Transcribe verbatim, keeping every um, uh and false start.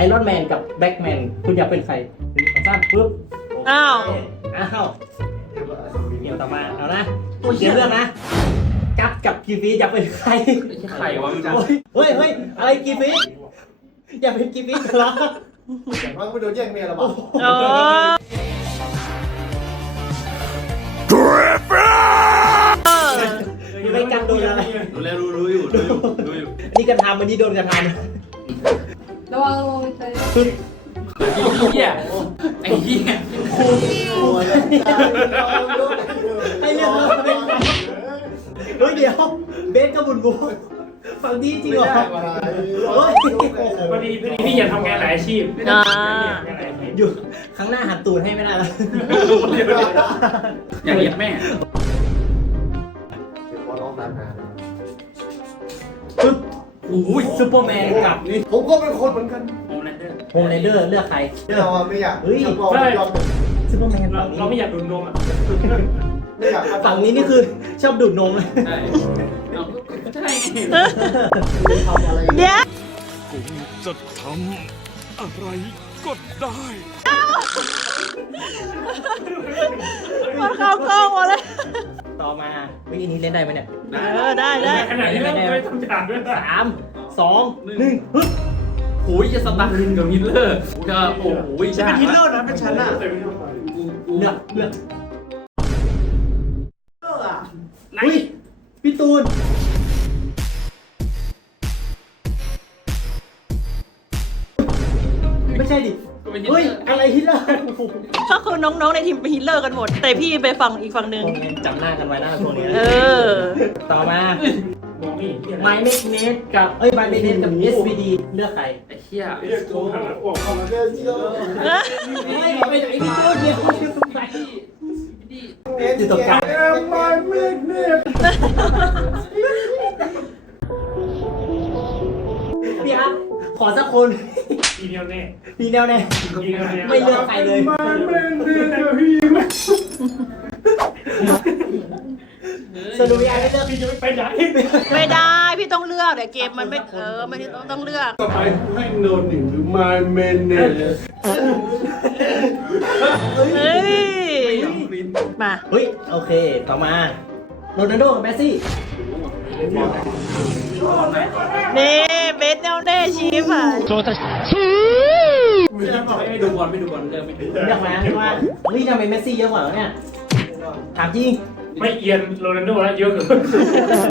อรอนแมนกับแบ็กแมนคุณอยากเป็นใครหนึ่งสองสามปุ๊บอ้าวอ้าวเดี๋ยวต่อมาเอานะเดี๋ยวเรื่องนะกัปกับกีฟีอยากเป็นใครไข่วะมึงเฮ้ยเฮ้ยอะไรกีฟีอยากเป็นกีฟีเหรออย่างว่าไม่โดนแย่งเมียหรอบอกโอ้ไม่กันโดนอะไรรู้แล้วรู้รู้อยู่รู้อยู่รู้อยู่นี่กระทำมันนี่โดนกระทระวังระวังใจำคือไอ้เหี้ยไอ้เหี้ยให้เรื่องเราเป็นใครเฮ้ยเดี๋ยวเบสกับบุญบูฝั่งนี้จริงเหรอเฮ้ยพอดีพอดีพี่อยากทำงานหลายอาชีพอ่าอยู่ข้างหน้าหันตูนให้ไม่ได้แล้วอยากเรียกแม่ปึ๊บโอ้ยซูเปอร์แมนกับนี่ผมก็เป็นคนเหมือนกันโฮมแลนเดอร์โฮมไรเดอร์เลือกใครเราไม่อยากชอบยอมซูเปอร์แมนเราฝั่งเราไม่นี้อยากดูดนมอ่ะไม่อยากฝั่งนี้นี่คือชอบดูดนมเลยใช่เอาก็ใช่ไงทำอะไรเดี๋ยวกูจะทำอะไรก็ได้มันเข้ากล้องหมดเลยต่อมาวิธีนี้เล่นได้ไหมเนี่ยเออได้ได้ขนาดนี้เราไม่ทำฉากด้วยนะสามสองหนึ่งฮึบโอ้ยจะสตาร์ลินกับฮิตเลอร์ก็โอ้โหยากเป็นฮิตเลอร์นะเป็นฉันอ่ะกูกูเลือกเลือกไหนอุ้ยพี่ตูนไม่ใช่ดิก็เป็นฮิตเลเฮ้อย ร์อะไรฮิตเลอร์ก็คือน้องๆในทีมเป็นฮิตเลอร์กันหมด แต่พี่ไปฟังอีกฝั่งหนึ่งจำหน้ากันไว้หน้าพวกนี้เออต่อมามองนี่ไมเมกเนสกับเอ้ยไมเมกเนสกับ เอส วี ดี เลือกใครไอ้เหี้ยเรียกตัวหันหลังออกของเรื่องเชื่อเฮ้ยไปไหนพี่ตูนเนี่ยไปอยู่ตรงกลางเอ็มไม่เมกเนี่ยพี่ครับขอสักคนอีเดียวแน่พี่แนวแน่อีเดียวแน่ไม่เลือกใครเลย สรุปยังไม่เลือกพี่จะไม่ไปไหนไม่ได้ พี่ต้องเลือกเดี๋ยวเกมมันไม่ เออไม่ต้องต้องเลือกต่อไปให้โนนหนึ่งหรือไม่เมนเนี่ยเฮ้ย มาเฮ้ยโอเคต่อมาโรนัลโดกับเมสซี่นี่เบสแนวเน่ชีฟอ่ะไม่ดูบอลไม่ดูบอลเริ่มไม่ดูเลือกมาว่าเฮ้ยทำไมเมสซี่เยอะกว่าเนี่ยถามจริงไม่เอียนโรนัลโดแล้วเยอะเกิน